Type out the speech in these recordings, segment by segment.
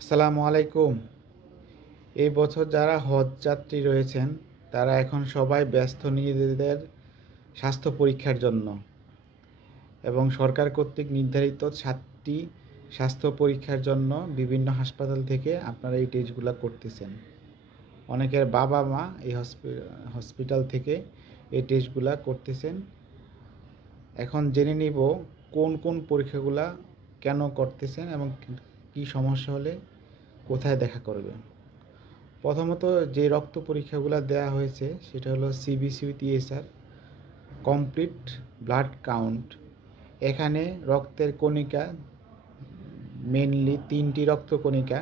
আসসালামু আলাইকুম। এই বছর যারা হজ যাত্রী রয়েছেন, তারা এখন সবাই ব্যস্ত নিজেদের স্বাস্থ্য পরীক্ষার জন্য এবং সরকার কর্তৃক নির্ধারিত 7টি স্বাস্থ্য পরীক্ষার জন্য বিভিন্ন হাসপাতাল থেকে আপনারা এই টেস্টগুলো করতেছেন। অনেকের বাবা-মা এই হসপিটাল থেকে এই টেস্টগুলো করতেছেন। এখন জেনে নিব কোন কোন পরীক্ষাগুলা কেন করতেছেন এবং কী সমস্যা হলে কোথায় দেখা করবেন। প্রথমত যে রক্ত পরীক্ষাগুলো দেওয়া হয়েছে সেটা হলো CBC with ESR, complete blood count. এখানে রক্তের কণিকা মেনলি 3টি রক্তকণিকা,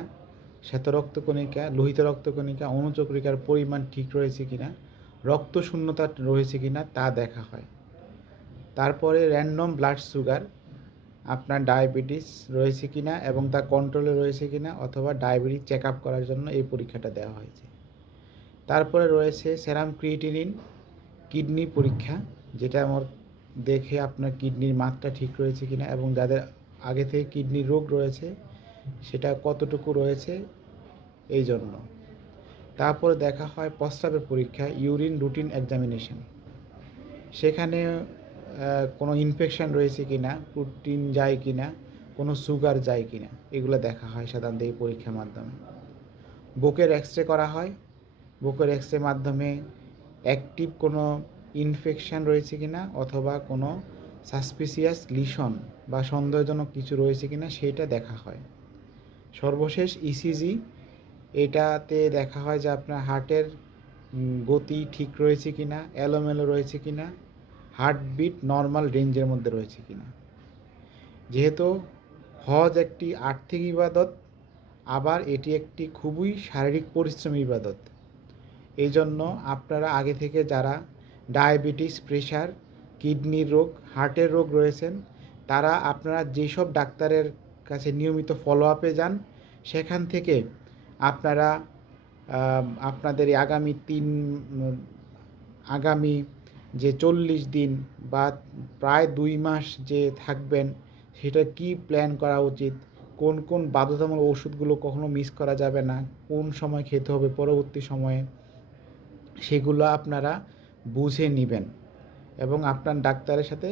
শ্বেত রক্তকণিকা, লোহিত রক্তকণিকা, অনুচক্রিকার পরিমাণ ঠিক রয়েছে কিনা, রক্ত শূন্যতা রয়েছে কিনা তা দেখা হয়। তারপরে র্যান্ডম ব্লাড সুগার, আপনার ডায়াবেটিস রয়েছে কিনা এবং তা কন্ট্রোলে রয়েছে কিনা, অথবা ডায়াবেটিস চেক আপ করার জন্য এই পরীক্ষাটা দেওয়া হয়েছে। তারপরে রয়েছে সেরাম ক্রিয়েটিনিন, কিডনি পরীক্ষা, যেটা আমার দেখে আপনার কিডনির মাত্রা ঠিক রয়েছে কিনা এবং যাদের আগে থেকে কিডনির রোগ রয়েছে সেটা কতটুকু রয়েছে এই জন্য। তারপরে দেখা হয় প্রস্রাবের পরীক্ষা, ইউরিন রুটিন এক্সামিনেশন। সেখানে কোনো ইনফেকশান রয়েছে কিনা, প্রোটিন যায় কিনা, কোনো সুগার যায় কিনা, এগুলো দেখা হয় সাধারণত এই পরীক্ষার মাধ্যমে। বুকের এক্সরে করা হয়। বুকের এক্সরের মাধ্যমে অ্যাক্টিভ কোনো ইনফেকশান রয়েছে কিনা অথবা কোনো সাসপিসিয়াস লিশন বা সন্দেহজনক কিছু রয়েছে কিনা সেইটা দেখা হয়। সর্বশেষ ইসিজি, এটাতে দেখা হয় যে আপনার হার্টের গতি ঠিক রয়েছে কিনা, এলোমেলো রয়েছে কিনা, হার্টবিট নর্মাল রেঞ্জের মধ্যে রয়েছে কিনা। যেহেতু হজ একটি আর্থিক ইবাদত, আবার এটি একটি খুবই শারীরিক পরিশ্রমী ইবাদত। এই জন্য আপনারা আগে থেকে যারা ডায়াবেটিস, প্রেশার, কিডনির রোগ, হার্টের রোগ রয়েছেন, তারা আপনারা যেসব ডাক্তারের কাছে নিয়মিত ফলো আপে যান, সেখান থেকে আপনারা আপনাদের আগামী যে 40 দিন বা প্রায় 2 মাস যে থাকবেন, সেটা কি প্ল্যান করা উচিত, কোন কোন বাধ্যতামূলক ওষুধগুলো কখনো মিস করা যাবে না, কোন সময় খেতে হবে পরবর্তী সময়ে, সেগুলো আপনারা বুঝে নেবেন এবং আপনার ডাক্তারের সাথে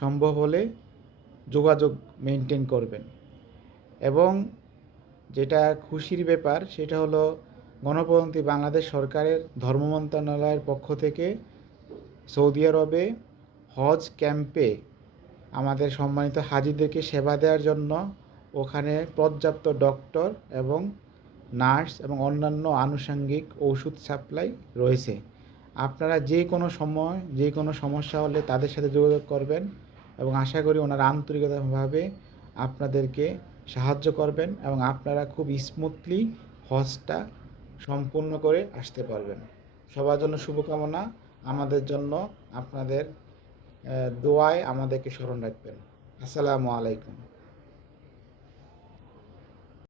সম্ভব হলে যোগাযোগ মেনটেন করবেন। এবং যেটা খুশির ব্যাপার সেটা হলো গণপ্রজাতন্ত্রী বাংলাদেশ সরকারের ধর্ম মন্ত্রণালয়ের পক্ষ থেকে সৌদি আরবে হজ ক্যাম্পে আমাদের সম্মানিত হাজিদেরকে সেবা দেওয়ার জন্য ওখানে পর্যাপ্ত ডক্টর এবং নার্স এবং অন্যান্য আনুষঙ্গিক ওষুধ সাপ্লাই রয়েছে। আপনারা যে কোনো সময় যে কোনো সমস্যা হলে তাদের সাথে যোগাযোগ করবেন এবং আশা করি ওনারা আন্তরিকতাভাবে আপনাদেরকে সাহায্য করবেন এবং আপনারা খুব স্মুথলি হজটা সম্পূর্ণ করে আসতে পারবেন। সবার জন্য শুভকামনা। আমাদের জন্য আপনাদের দোয়ায় আমাদেরকে স্মরণ রাখবেন। আসসালামু আলাইকুম।